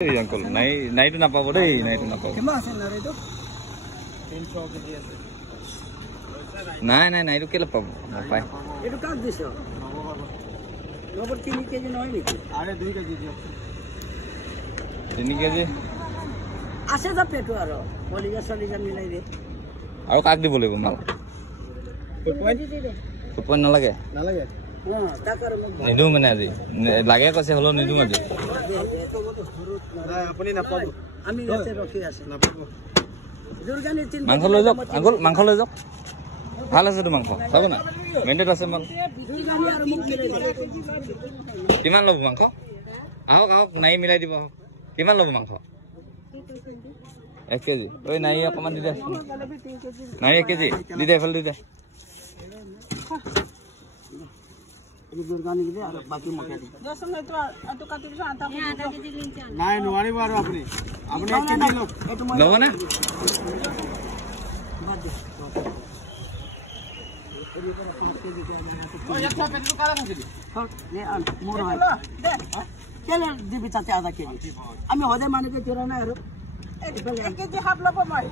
Uncle night ना पाबो दे night ना पाबो किमा আছে না রে তো 300 কেজি আছে নাই নাইট কেলে পাবো পাই এটো কাক দিছ নবর 3 কেজি নয় নাকি আরে 2 কেজি দিও 3 কেজি আছে যা পেটো আর বলিগা সলিগা মিলাই দে আৰু কাক দিব লাগিব মাল পইণ্ট নালাগে তাকার মুখ নিদু মানে আজি লাগে কৈছে হলো নিদু আজি আপুনি না পাবো আমি ইয়াতে ৰখি আছো না পাবো দুর্গানি তিন মাংস লৈ যাওক আঙ্কল মাংস লৈ যাওক ভাল আছে তো মাংস চাব না মেন্টেড আছে মাল দুর্গানি আর মুখ মিলাই দে কিমান লব মাংস আহক নাই মিলাই দিব কিমান লব মাংস 1 কেজি ওই নাই অকমান দি দে নাই 1 কেজি দি দে ফল দি দে দুর্গানি দে আর বাকি মুখে দে দশম নেত্র এত কাটি দিছ আটা কেজি লিঞ্চা নাই নোয়ারি বারো আপনি 1 কেজি লব না বাদ দে আমি হদে মানে তোরা না আর 1 কেজি হাফ লব মই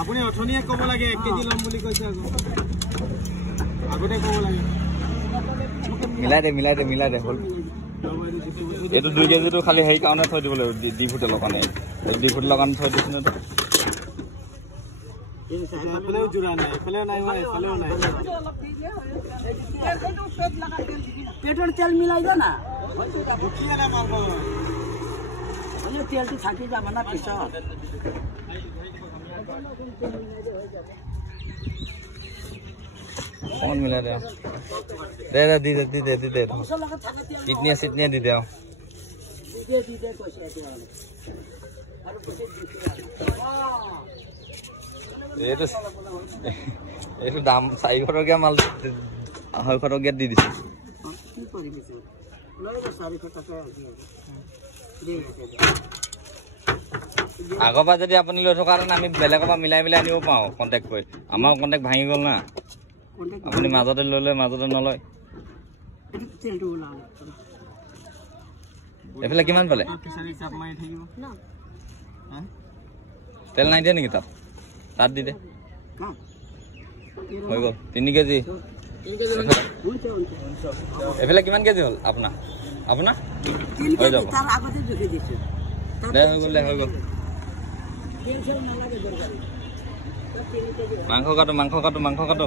আপুনি অথনিয়ে কব লাগে 1 কেজি লম বুলি কৈছে আগতে কব লাগে মিলাই দে হল এটো 2 কেজি তো খালি হেই কাৰণে থৈ দিব লাগিব ডি ফুট লগানে ডি ফুট লগানে থৈ দিছ না ফলেও জুরা নাই ফলেও নাই হয় ফলেও নাই পেট্রোল তেল মিলাই দো না বুকিয়ারে মারবো মানে তেল তো থাকি যাবে না পিছা कौन मिला दे दे कितनी दे दे এইটো দাম 400 টকা মাল 250 টকা দি দিছে কি কৰি দিছে লৈ 400 টকা দি আগবা যদি আপুনি লৈ থকা কাৰণে আমি বেলেগবা মিলাই আনিব পাও কন্টাক্ট কৰি আমাৰ কন্টাক্ট ভাঙি গল না আপুনি মাজতে লৈ মাজতে নলয় তেলটো ওলাও এফালে কিমান পালে তেল নাই দিয়ে নেকি তাত দি দে হৈ গল 3 কেজি এফালে কিমান কেজি হল আপোনাৰ হৈ যাব তাৰ আগতে জুখি দিছো দে হৈ গল মাংস কাটো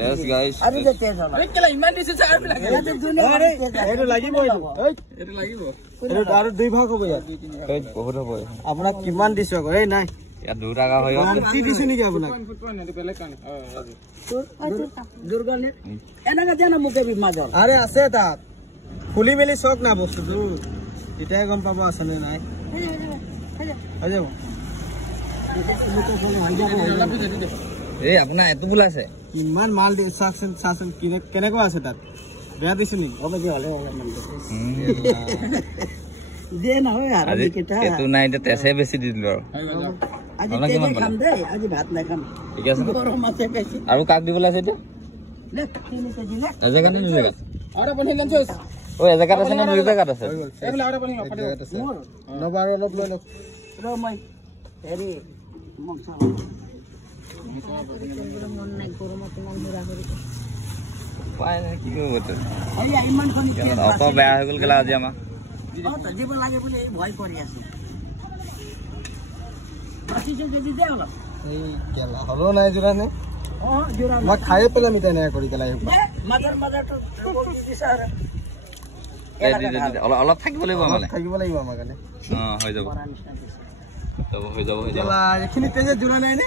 Yes guys. আরে যে তেজ হলো আরে কেলা ইমান দিছে চার লাগে এটা দুনিয়া এটা লাগিব এটা লাগিব এটা আর দুই ভাগ হবে ইয়াত এই বহুত হ'ব আপোনাক কিমান দিছ গো এই নাই ইয়াত 2 টাকা হয় কি দিছ নেকি আপোনাক দুর্গানি এনেকা জানা মুকে বি মাজল আরে আছে তাত খুলি মেলি চক না বস্তুটো এটাই গম পাব আছে নে নাই হৈ যাব এই আপোনাৰ এত বুলা আছে ইমান মাল দি সাকসন কেনেকৈ আছে তাত বেয়া দিছ নি হবে যে হলে মান দে না হয় আর আমি কেটা এত নাই তে তেছে বেছি দি দিলো আজি তেনে খাম দে আজি ভাত নাই খাম ঠিক আছে গরম আছে বেশি আৰু কাক দিবলা আছে এতিয়া লে 3 কেজি লে এজাগা নে নিজাগা আরে বনি লঞ্চস ও এজাগাত আছে না দুই জায়গাত আছে এগুলা আরে বনি আছে মোর নবার অলপ লৈ লক ৰ মই হেৰি মংসা মন নাই গৰমত মন ধৰা কৰি পায় না কি কৰিব তো এই ইমান খন অত বেয়া হৈ গল গলা আজি আমা তো জীব লাগে বলে এই ভয় কৰি আছে বাকি যদি দে হলো এই কেলা হলো নাই জুৰা নে জুৰা মই খাই পেলা মিটাই নাই কৰি গলাই মাদাৰ তো বলি দিছা অলপ থাকিব লাগিব আমালে আমাৰ কাৰণে হৈ যাব গলা এখিনি তেজে জুৰা নাই নে